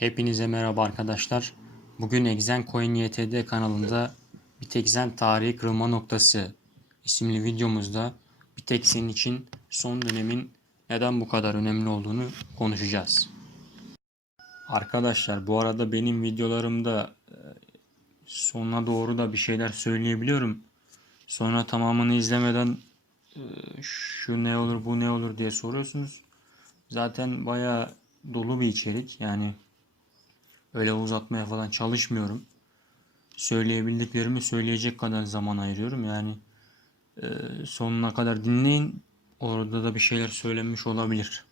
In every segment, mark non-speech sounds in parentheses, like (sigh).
Hepinize merhaba arkadaşlar. Bugün Exen Coin YTD kanalında Bitexen tarihi kırılma noktası isimli videomuzda Bitexen için son dönemin neden bu kadar önemli olduğunu konuşacağız. Arkadaşlar bu arada benim videolarımda e, sonuna doğru da bir şeyler söyleyebiliyorum. Sonra tamamını izlemeden e, şu ne olur bu ne olur diye soruyorsunuz. Zaten bayağı dolu bir içerik yani öyle uzatmaya falan çalışmıyorum. Söyleyebildiklerimi söyleyecek kadar zaman ayırıyorum. Yani e, sonuna kadar dinleyin. Orada da bir şeyler söylenmiş olabilir.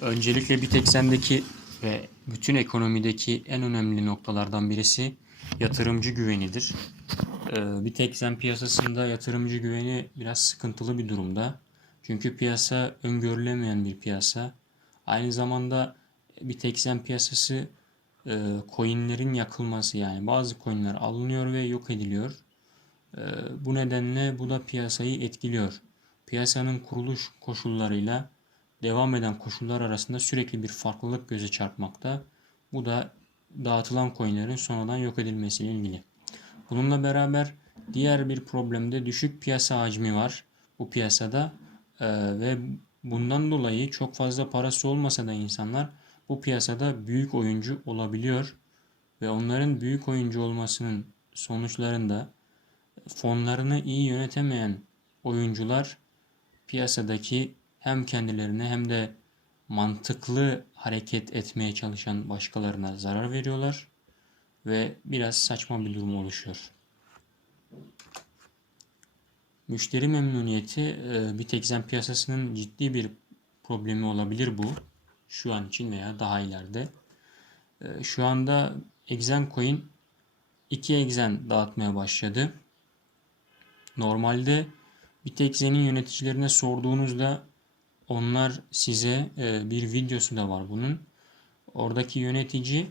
Öncelikle Bitexen'deki ve bütün ekonomideki en önemli noktalardan birisi yatırımcı güvenidir. Ee, Bitexen piyasasında yatırımcı güveni biraz sıkıntılı bir durumda. Çünkü piyasa öngörülemeyen bir piyasa. Aynı zamanda Bitexen piyasası e, coinlerin yakılması yani bazı coinler alınıyor ve yok ediliyor. E, bu nedenle bu da piyasayı etkiliyor. Piyasanın kuruluş koşullarıyla devam eden koşullar arasında sürekli bir farklılık göze çarpmakta. Bu da dağıtılan coinlerin sonradan yok edilmesiyle ilgili. Bununla beraber diğer bir problemde düşük piyasa hacmi var bu piyasada Ee, ve bundan dolayı çok fazla parası olmasa da insanlar bu piyasada büyük oyuncu olabiliyor ve onların büyük oyuncu olmasının sonuçlarında fonlarını iyi yönetemeyen oyuncular piyasadaki hem kendilerine hem de mantıklı hareket etmeye çalışan başkalarına zarar veriyorlar ve biraz saçma bir durum oluşuyor. Müşteri memnuniyeti e, bir tekzen piyasasının ciddi bir problemi olabilir bu. Şu an için veya daha ileride. E, şu anda Exen Coin 2 Exen dağıtmaya başladı. Normalde Bitexen'in yöneticilerine sorduğunuzda onlar size e, bir videosu da var bunun. Oradaki yönetici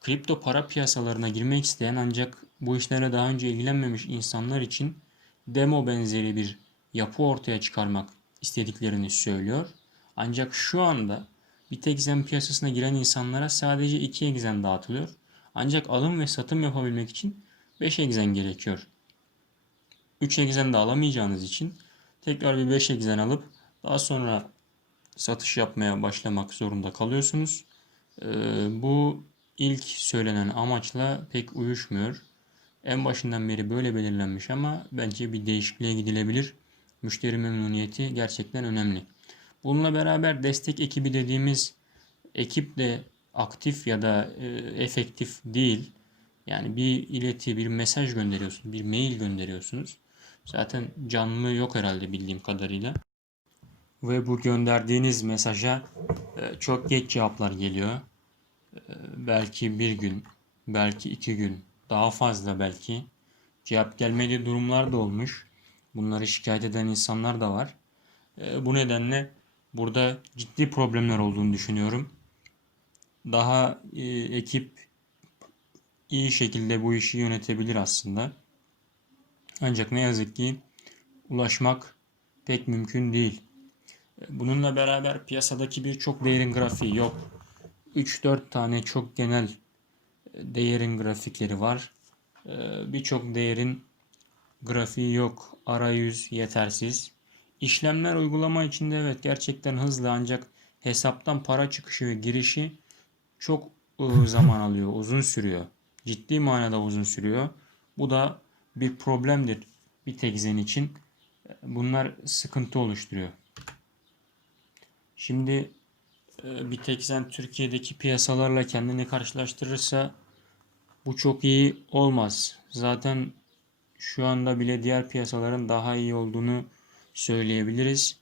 kripto para piyasalarına girmek isteyen ancak bu işlere daha önce ilgilenmemiş insanlar için demo benzeri bir yapı ortaya çıkarmak istediklerini söylüyor. Ancak şu anda bir tek exen piyasasına giren insanlara sadece 2 exen dağıtılıyor. Ancak alım ve satım yapabilmek için 5 exen gerekiyor. 3 exen de alamayacağınız için tekrar bir 5 exen alıp daha sonra satış yapmaya başlamak zorunda kalıyorsunuz. Ee, bu ilk söylenen amaçla pek uyuşmuyor. En başından beri böyle belirlenmiş ama bence bir değişikliğe gidilebilir. Müşteri memnuniyeti gerçekten önemli. Bununla beraber destek ekibi dediğimiz ekip de aktif ya da e, efektif değil. Yani bir ileti, bir mesaj gönderiyorsunuz, bir mail gönderiyorsunuz. Zaten canlı yok herhalde bildiğim kadarıyla. Ve bu gönderdiğiniz mesaja e, çok geç cevaplar geliyor. E, belki bir gün, belki iki gün, daha fazla belki cevap gelmediği durumlar da olmuş. Bunları şikayet eden insanlar da var. E, bu nedenle burada ciddi problemler olduğunu düşünüyorum. Daha e, ekip iyi şekilde bu işi yönetebilir aslında. Ancak ne yazık ki ulaşmak pek mümkün değil. E, bununla beraber piyasadaki birçok değerin grafiği yok. 3-4 tane çok genel değerin grafikleri var. Ee, birçok değerin grafiği yok. Arayüz yetersiz. İşlemler uygulama içinde evet gerçekten hızlı ancak hesaptan para çıkışı ve girişi çok ıı, zaman (laughs) alıyor, uzun sürüyor. Ciddi manada uzun sürüyor. Bu da bir problemdir bir tekzen için. Bunlar sıkıntı oluşturuyor. Şimdi e, bir tekzen Türkiye'deki piyasalarla kendini karşılaştırırsa bu çok iyi olmaz. Zaten şu anda bile diğer piyasaların daha iyi olduğunu söyleyebiliriz.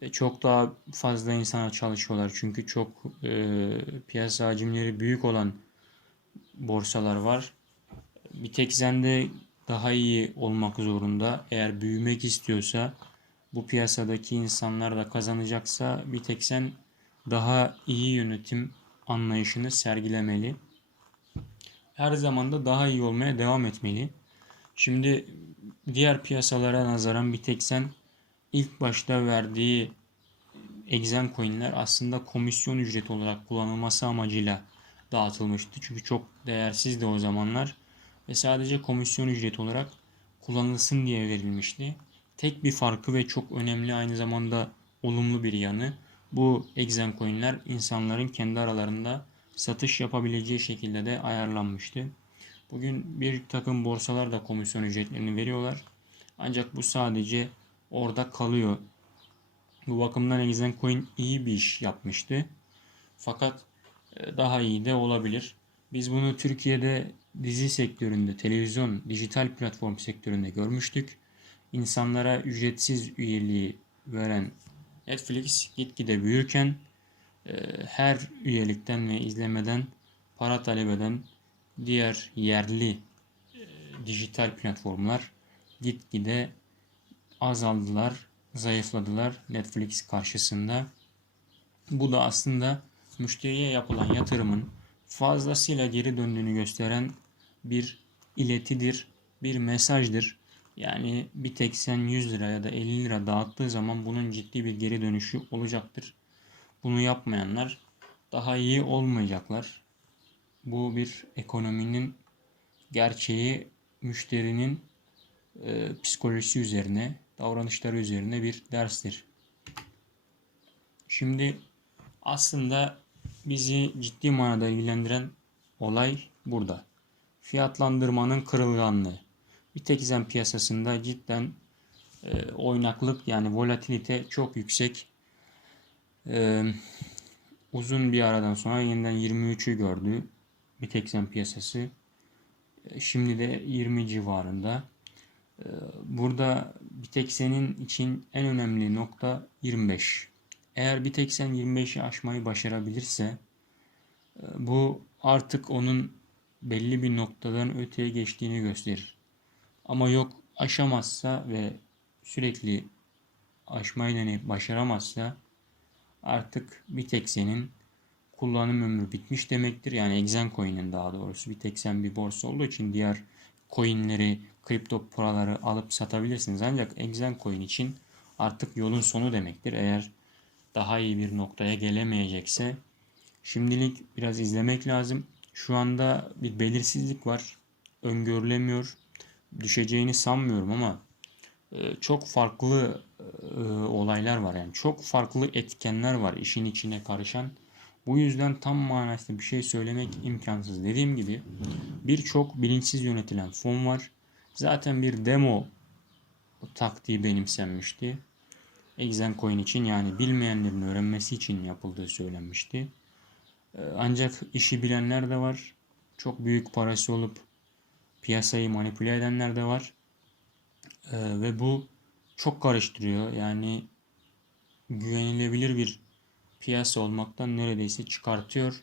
E, çok daha fazla insana çalışıyorlar. Çünkü çok e, piyasa hacimleri büyük olan borsalar var. Bir tek zende daha iyi olmak zorunda. Eğer büyümek istiyorsa bu piyasadaki insanlar da kazanacaksa bir tek sen daha iyi yönetim anlayışını sergilemeli her zaman da daha iyi olmaya devam etmeli. Şimdi diğer piyasalara nazaran bir tek sen ilk başta verdiği Exen coin'ler aslında komisyon ücreti olarak kullanılması amacıyla dağıtılmıştı. Çünkü çok değersizdi o zamanlar ve sadece komisyon ücreti olarak kullanılsın diye verilmişti. Tek bir farkı ve çok önemli aynı zamanda olumlu bir yanı bu Exen coin'ler insanların kendi aralarında satış yapabileceği şekilde de ayarlanmıştı. Bugün bir takım borsalar da komisyon ücretlerini veriyorlar. Ancak bu sadece orada kalıyor. Bu bakımdan Exen Coin iyi bir iş yapmıştı. Fakat e, daha iyi de olabilir. Biz bunu Türkiye'de dizi sektöründe, televizyon, dijital platform sektöründe görmüştük. İnsanlara ücretsiz üyeliği veren Netflix gitgide büyürken her üyelikten ve izlemeden para talep eden diğer yerli e, dijital platformlar gitgide azaldılar, zayıfladılar Netflix karşısında. Bu da aslında müşteriye yapılan yatırımın fazlasıyla geri döndüğünü gösteren bir iletidir, bir mesajdır. Yani bir tek sen 100 lira ya da 50 lira dağıttığı zaman bunun ciddi bir geri dönüşü olacaktır. Bunu yapmayanlar daha iyi olmayacaklar. Bu bir ekonominin gerçeği müşterinin e, psikolojisi üzerine, davranışları üzerine bir derstir. Şimdi aslında bizi ciddi manada ilgilendiren olay burada. Fiyatlandırmanın kırılganlığı. Bir tek izlen piyasasında cidden e, oynaklık yani volatilite çok yüksek. E, uzun bir aradan sonra yeniden 23'ü gördü. İzlen piyasası. E, şimdi de 20 civarında. E, burada senin için en önemli nokta 25. Eğer sen 25'i aşmayı başarabilirse e, bu artık onun belli bir noktadan öteye geçtiğini gösterir. Ama yok aşamazsa ve sürekli aşmayı deneyip başaramazsa artık senin kullanım ömrü bitmiş demektir. Yani Exen Coin'in daha doğrusu sen bir borsa olduğu için diğer coinleri, kripto paraları alıp satabilirsiniz. Ancak Exen Coin için artık yolun sonu demektir. Eğer daha iyi bir noktaya gelemeyecekse şimdilik biraz izlemek lazım. Şu anda bir belirsizlik var. Öngörülemiyor. Düşeceğini sanmıyorum ama e, çok farklı e, olaylar var yani çok farklı etkenler var işin içine karışan. Bu yüzden tam manasında bir şey söylemek imkansız. Dediğim gibi birçok bilinçsiz yönetilen fon var. Zaten bir demo taktiği benimsenmişti. Exen Coin için yani bilmeyenlerin öğrenmesi için yapıldığı söylenmişti. Ee, ancak işi bilenler de var. Çok büyük parası olup piyasayı manipüle edenler de var. Ee, ve bu çok karıştırıyor. Yani güvenilebilir bir piyasa olmaktan neredeyse çıkartıyor.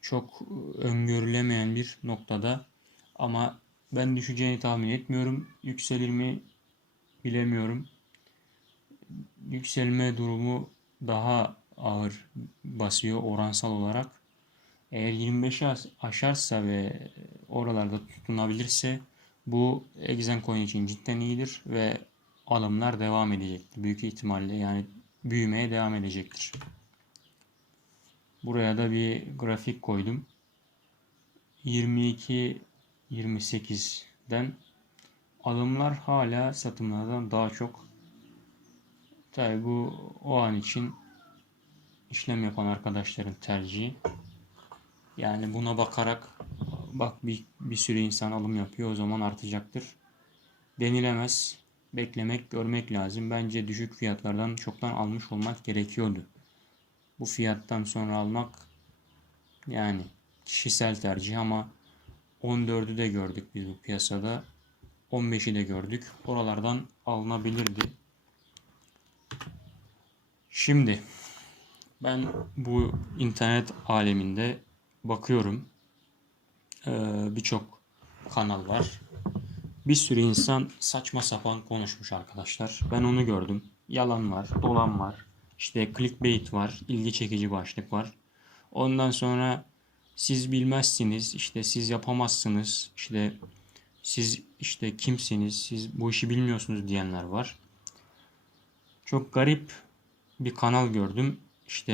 Çok öngörülemeyen bir noktada ama ben düşeceğini tahmin etmiyorum. Yükselir mi bilemiyorum yükselme durumu daha ağır basıyor oransal olarak. Eğer 25'i aşarsa ve oralarda tutunabilirse bu Exen Coin için cidden iyidir ve alımlar devam edecektir. Büyük ihtimalle yani büyümeye devam edecektir. Buraya da bir grafik koydum. 22 28'den alımlar hala satımlardan daha çok Tabi bu o an için işlem yapan arkadaşların tercihi. Yani buna bakarak bak bir, bir sürü insan alım yapıyor o zaman artacaktır. Denilemez. Beklemek, görmek lazım. Bence düşük fiyatlardan çoktan almış olmak gerekiyordu. Bu fiyattan sonra almak yani kişisel tercih ama 14'ü de gördük biz bu piyasada. 15'i de gördük. Oralardan alınabilirdi. Şimdi ben bu internet aleminde bakıyorum. Ee, Birçok kanal var. Bir sürü insan saçma sapan konuşmuş arkadaşlar. Ben onu gördüm. Yalan var, dolan var. İşte clickbait var, ilgi çekici başlık var. Ondan sonra siz bilmezsiniz, işte siz yapamazsınız, işte siz işte kimsiniz, siz bu işi bilmiyorsunuz diyenler var. çok garip bir kanal gördüm. İşte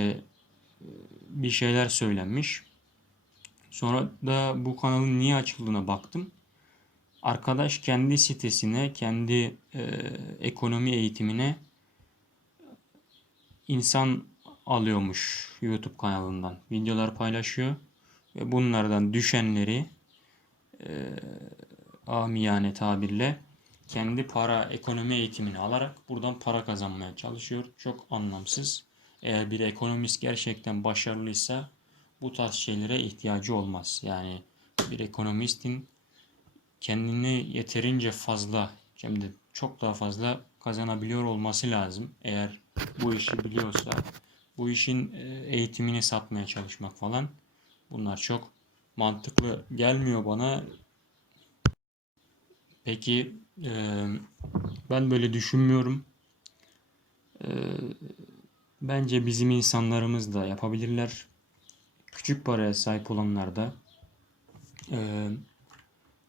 e, bir şeyler söylenmiş. Sonra da bu kanalın niye açıldığına baktım. Arkadaş kendi sitesine, kendi e, ekonomi eğitimine insan alıyormuş YouTube kanalından. Videolar paylaşıyor ve bunlardan düşenleri e, amiyane tabirle kendi para ekonomi eğitimini alarak buradan para kazanmaya çalışıyor. Çok anlamsız. Eğer bir ekonomist gerçekten başarılıysa bu tarz şeylere ihtiyacı olmaz. Yani bir ekonomistin kendini yeterince fazla hem çok daha fazla kazanabiliyor olması lazım. Eğer bu işi biliyorsa bu işin e, eğitimini satmaya çalışmak falan bunlar çok mantıklı gelmiyor bana. Peki e, ben böyle düşünmüyorum. E, bence bizim insanlarımız da yapabilirler. Küçük paraya sahip olanlar da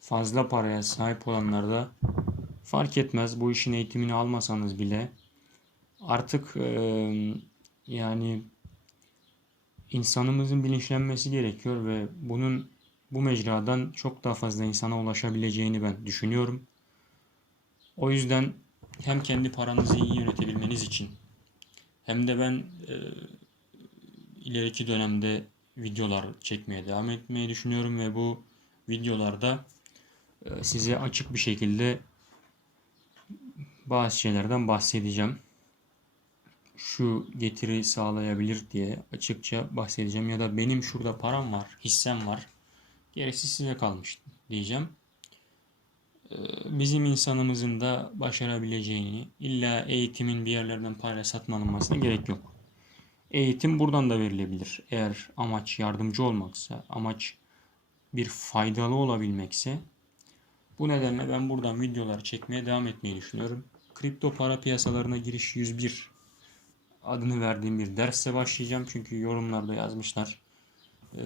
fazla paraya sahip olanlar da fark etmez. Bu işin eğitimini almasanız bile artık e, yani insanımızın bilinçlenmesi gerekiyor ve bunun bu mecradan çok daha fazla insana ulaşabileceğini ben düşünüyorum. O yüzden hem kendi paranızı iyi yönetebilmeniz için hem de ben e, ileriki dönemde videolar çekmeye devam etmeyi düşünüyorum ve bu videolarda size açık bir şekilde bazı şeylerden bahsedeceğim. Şu getiri sağlayabilir diye açıkça bahsedeceğim ya da benim şurada param var, hissem var. Gerisi size kalmış diyeceğim. E, bizim insanımızın da başarabileceğini, illa eğitimin bir yerlerden parayla satın gerek yok. Eğitim buradan da verilebilir. Eğer amaç yardımcı olmaksa, amaç bir faydalı olabilmekse bu nedenle ben buradan videolar çekmeye devam etmeyi düşünüyorum. Kripto para piyasalarına giriş 101 adını verdiğim bir derse başlayacağım. Çünkü yorumlarda yazmışlar ee,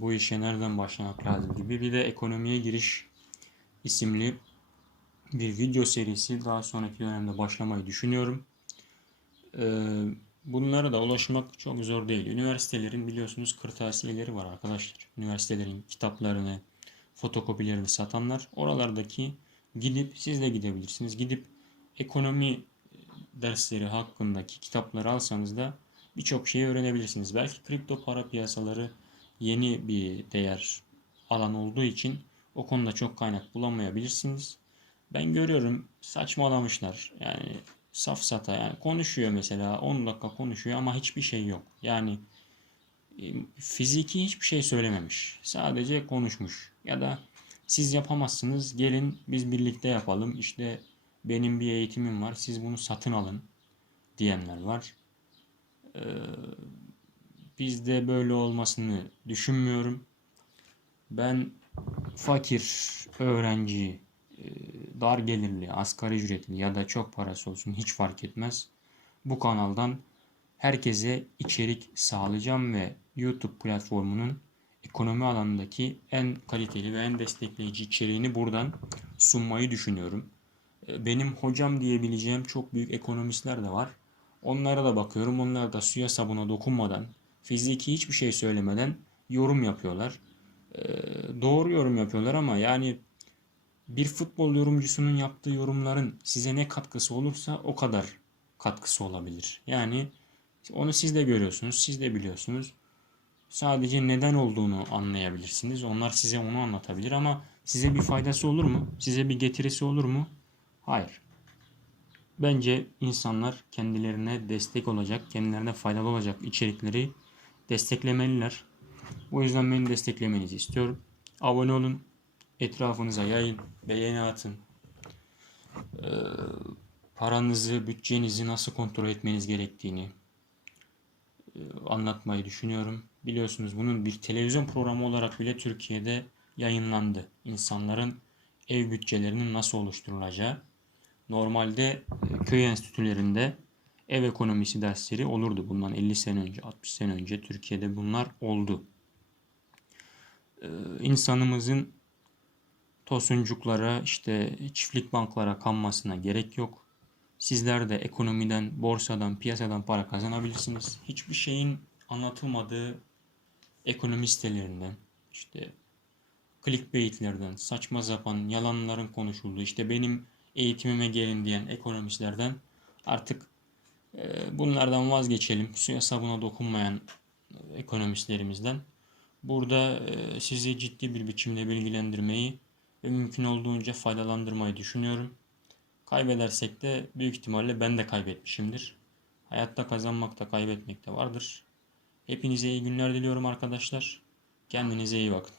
bu işe nereden başlamak lazım gibi. Bir de ekonomiye giriş isimli bir video serisi daha sonraki dönemde başlamayı düşünüyorum. Ee, bunlara da ulaşmak çok zor değil. Üniversitelerin biliyorsunuz kırtasiyeleri var arkadaşlar. Üniversitelerin kitaplarını, fotokopilerini satanlar. Oralardaki gidip siz de gidebilirsiniz. Gidip ekonomi dersleri hakkındaki kitapları alsanız da birçok şeyi öğrenebilirsiniz. Belki kripto para piyasaları yeni bir değer alan olduğu için o konuda çok kaynak bulamayabilirsiniz. Ben görüyorum saçmalamışlar. Yani safsata yani konuşuyor mesela 10 dakika konuşuyor ama hiçbir şey yok. Yani fiziki hiçbir şey söylememiş. Sadece konuşmuş. Ya da siz yapamazsınız gelin biz birlikte yapalım. İşte benim bir eğitimim var siz bunu satın alın diyenler var. Ee, bizde böyle olmasını düşünmüyorum. Ben fakir, öğrenci, e, dar gelirli, asgari ücretli ya da çok parası olsun hiç fark etmez. Bu kanaldan herkese içerik sağlayacağım ve YouTube platformunun ekonomi alanındaki en kaliteli ve en destekleyici içeriğini buradan sunmayı düşünüyorum. E, benim hocam diyebileceğim çok büyük ekonomistler de var. Onlara da bakıyorum. Onlar da suya sabuna dokunmadan, fiziki hiçbir şey söylemeden yorum yapıyorlar. Ee, doğru yorum yapıyorlar ama yani bir futbol yorumcusunun yaptığı yorumların size ne katkısı olursa o kadar katkısı olabilir. Yani onu siz de görüyorsunuz, siz de biliyorsunuz. Sadece neden olduğunu anlayabilirsiniz. Onlar size onu anlatabilir ama size bir faydası olur mu? Size bir getirisi olur mu? Hayır. Bence insanlar kendilerine destek olacak, kendilerine faydalı olacak içerikleri desteklemeliler. O yüzden beni desteklemenizi istiyorum. Abone olun, etrafınıza yayın, beğeni atın. Ee, paranızı, bütçenizi nasıl kontrol etmeniz gerektiğini anlatmayı düşünüyorum. Biliyorsunuz bunun bir televizyon programı olarak bile Türkiye'de yayınlandı. İnsanların ev bütçelerinin nasıl oluşturulacağı. Normalde e, köy enstitülerinde ev ekonomisi dersleri olurdu. Bundan 50 sene önce, 60 sene önce Türkiye'de bunlar oldu. Ee, insanımızın tosuncuklara, işte çiftlik banklara kanmasına gerek yok. Sizler de ekonomiden, borsadan, piyasadan para kazanabilirsiniz. Hiçbir şeyin anlatılmadığı ekonomi sitelerinden, işte clickbaitlerden, saçma sapan yalanların konuşulduğu, işte benim eğitimime gelin diyen ekonomistlerden artık e, bunlardan vazgeçelim. Suya sabuna dokunmayan ekonomistlerimizden. Burada e, sizi ciddi bir biçimde bilgilendirmeyi ve mümkün olduğunca faydalandırmayı düşünüyorum. Kaybedersek de büyük ihtimalle ben de kaybetmişimdir. Hayatta kazanmak da kaybetmek de vardır. Hepinize iyi günler diliyorum arkadaşlar. Kendinize iyi bakın.